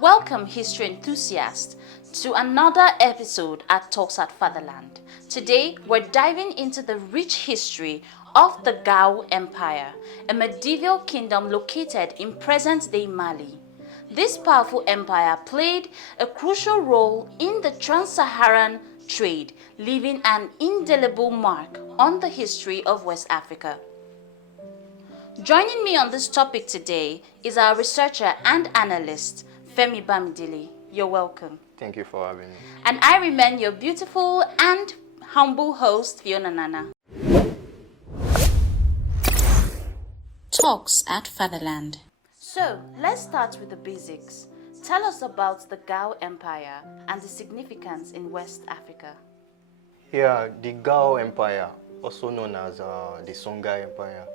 Welcome, history enthusiasts, to another episode at Talks at Fatherland. Today, we're diving into the rich history of the Gao Empire, a medieval kingdom located in present-day Mali. This powerful empire played a crucial role in the trans-Saharan trade, leaving an indelible mark on the history of West Africa. Joining me on this topic today is our researcher and analyst, Femi Bamidele. You're welcome. Thank you for having me. And I remain your beautiful and humble host, Fiona Nanna. Talks at Fatherland. So, let's start with the basics. Tell us about the Gao Empire and the significance in West Africa. Yeah, the Gao Empire, also known as the Songhai Empire,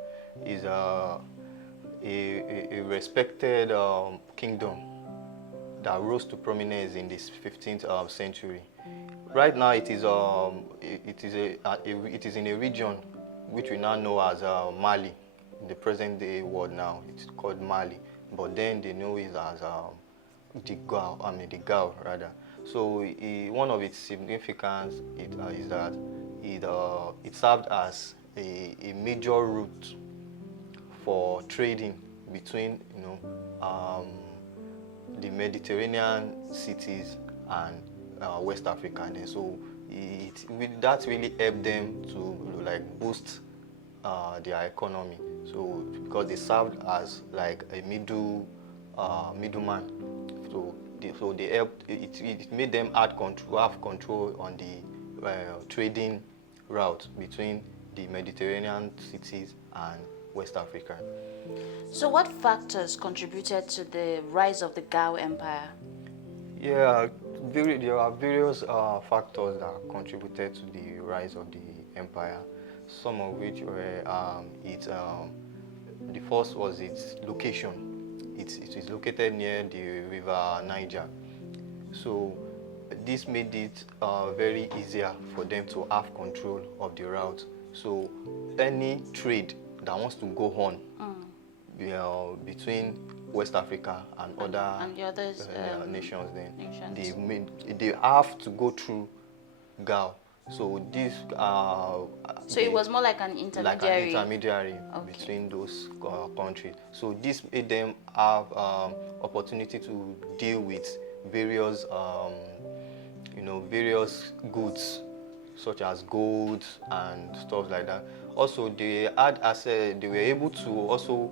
is a respected kingdom that rose to prominence in the 15th century. Right now, it is in a region which we now know as Mali. In the present day world now, it's called Mali, but then they know it as the Gao rather. So one of its significance is that it served as a major route for trading between the Mediterranean cities and West Africa. And so that really helped them to boost their economy. So because they served as like a middleman. So they helped. It made them have control on the trading route between the Mediterranean cities and West Africa. So what factors contributed to the rise of the Gao Empire? Yeah, there are various factors that contributed to the rise of the empire, some of which were the first was its location. It is located near the river Niger. So this made it very easier for them to have control of the route. So any trade that wants to go on between West Africa and the other nations, they have to go through Gao. So this so it was more like an intermediary, between those countries. So this made them have opportunity to deal with various various goods such as gold and stuff like that. Also, they had they were able to also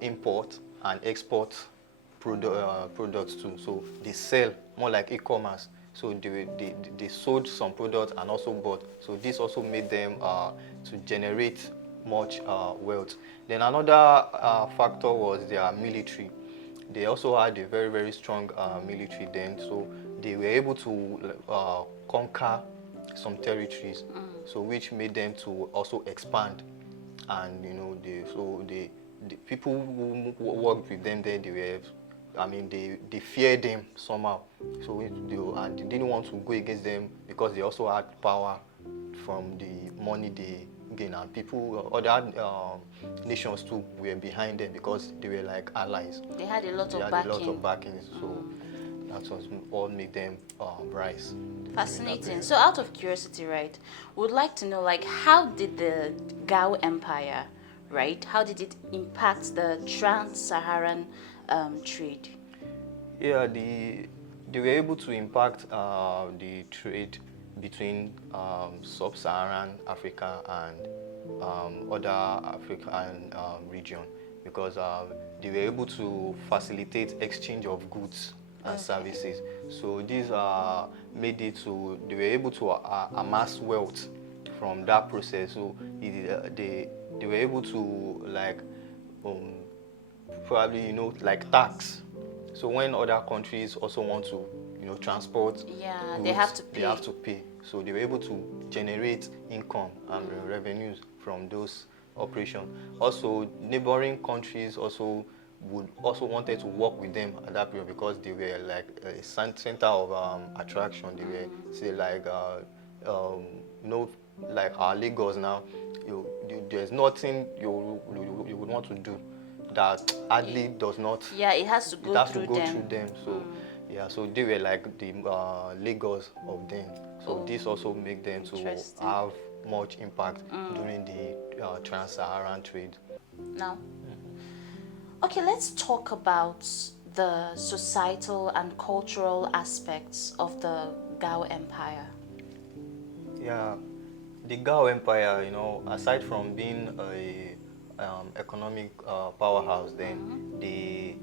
import and export products too. So they sell more like e-commerce. So they sold some products and also bought. So this also made them to generate much wealth. Then another factor was their military. They also had a very, very strong military then. So they were able to conquer some territories, so which made them to also expand. And the people who worked with them then, they feared them somehow. So they didn't want to go against them because they also had power from the money they gained, and other nations too were behind them because they were like allies. They had a lot of backing. So that was all made them rise. Fascinating. So out of curiosity, right, would like to know, like, how did the Gao Empire, right, how did it impact the trans-Saharan trade? Yeah, they were able to impact the trade between sub-Saharan Africa and other African region, because they were able to facilitate exchange of goods and services. So these made it to, they were able to amass wealth from that process. So they were able to probably tax. So when other countries also want to transport goods, they have to pay. So they were able to generate income and revenues from those operations. Also, neighboring countries also wanted to work with them at that period because they were like a center of attraction. They were, say, like our Lagos now. There's nothing you would want to do that hardly does not. Yeah, it has to It go has through to go them. through them. So yeah, so they were like the Lagos of them. So this also make them to Interesting. have much impact during the trans-Saharan trade. Now, okay, let's talk about the societal and cultural aspects of the Gao Empire. Yeah, the Gao Empire, you know, aside from being a economic powerhouse, then they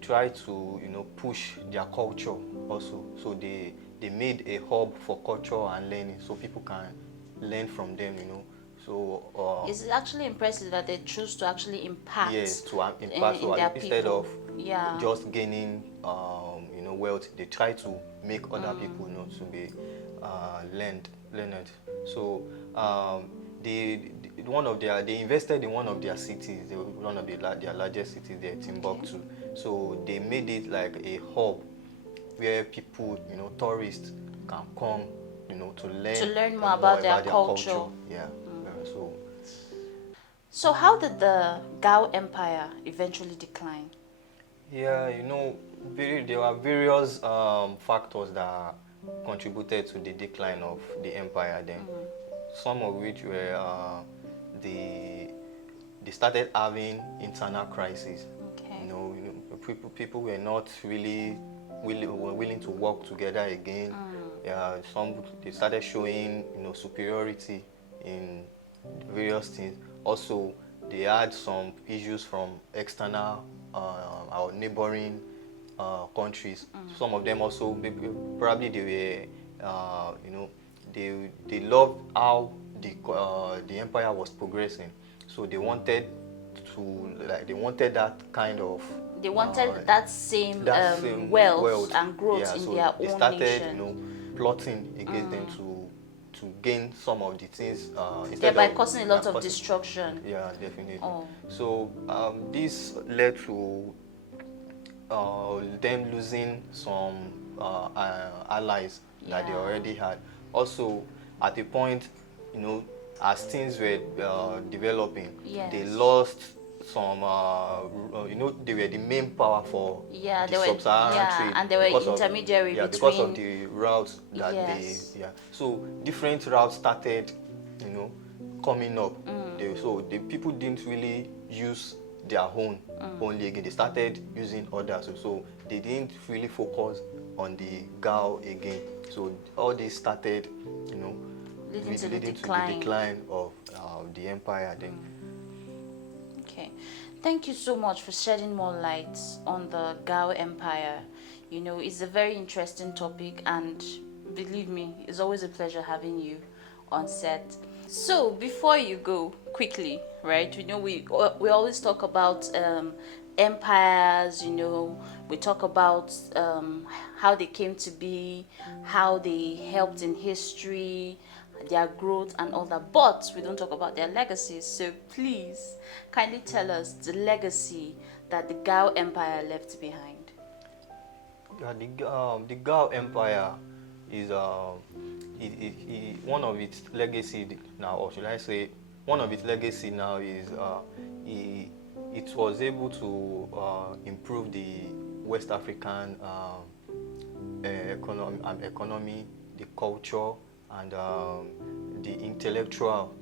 try to, you know, push their culture also. So they made a hub for culture and learning, so people can learn from them, you know. So It's actually impressive that they choose to actually impact. yes, to impact. So in their instead people. of Yeah. just gaining, you know, wealth, they try to make other people, you know, to be learned. So they invested in one of their cities, one of their largest cities there, Timbuktu. So they made it like a hub where people, you know, tourists can come, you know, to learn more about their culture. Yeah. So how did the Gao Empire eventually decline? Yeah, you know, there were various factors that contributed to the decline of the empire then. Some of which were they started having internal crises. Okay. You know, people were not really willing to work together again. Yeah, they started showing, you know, superiority in various things. Also, they had some issues from external our neighboring countries. Some of them also probably they were you know, they loved how the empire was progressing, so they wanted that kind of They wanted that same wealth and growth yeah, in so their they own started, nation. you know, plotting against them to gain some of the things Thereby causing a lot of destruction. Yeah, definitely. Oh. So this led to them losing some allies that they already had. Also, at a point, you know, as things were developing, they lost some, you know, they were the main power for the sub-Saharan trade. And they were intermediary between. Because of the routes that so different routes started, you know, coming up. So the people didn't really use their own only again. They started using others. So they didn't really focus on the Gao again. So all this started, you know, leading to the decline of the empire then. Okay, thank you so much for shedding more light on the Gao Empire. You know, it's a very interesting topic, and believe me, it's always a pleasure having you on set. So before you go, quickly, right? You know, we always talk about empires. You know, we talk about how they came to be, how they helped in history, their growth and all that, but we don't talk about their legacies. So please kindly tell us the legacy that the Gao Empire left behind. The Gao Empire is one of its legacy now, or should I say, one of its legacy now is it was able to improve the West African economy, the culture, and the intellectual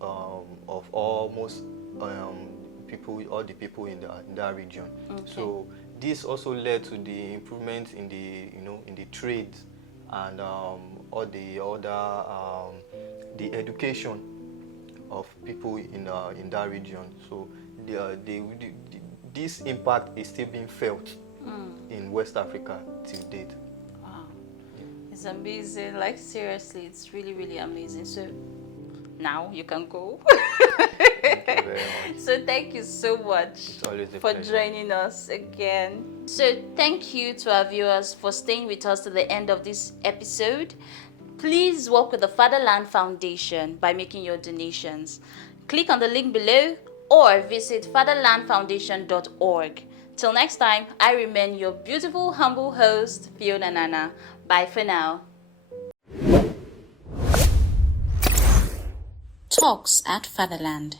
of almost all the people in that region. Okay. So this also led to the improvement in the trade and all the other the education of people in that region. So this impact is still being felt in West Africa till date. Wow, it's amazing. Like seriously, it's really, really amazing. So now you can go. Thank you very much. So thank you so much for joining us again. So thank you to our viewers for staying with us to the end of this episode. Please work with the Fatherland Foundation by making your donations. Click on the link below or visit fatherlandfoundation.org. Till next time, I remain your beautiful, humble host, Fiona Nanna. Bye for now. Talks at Fatherland.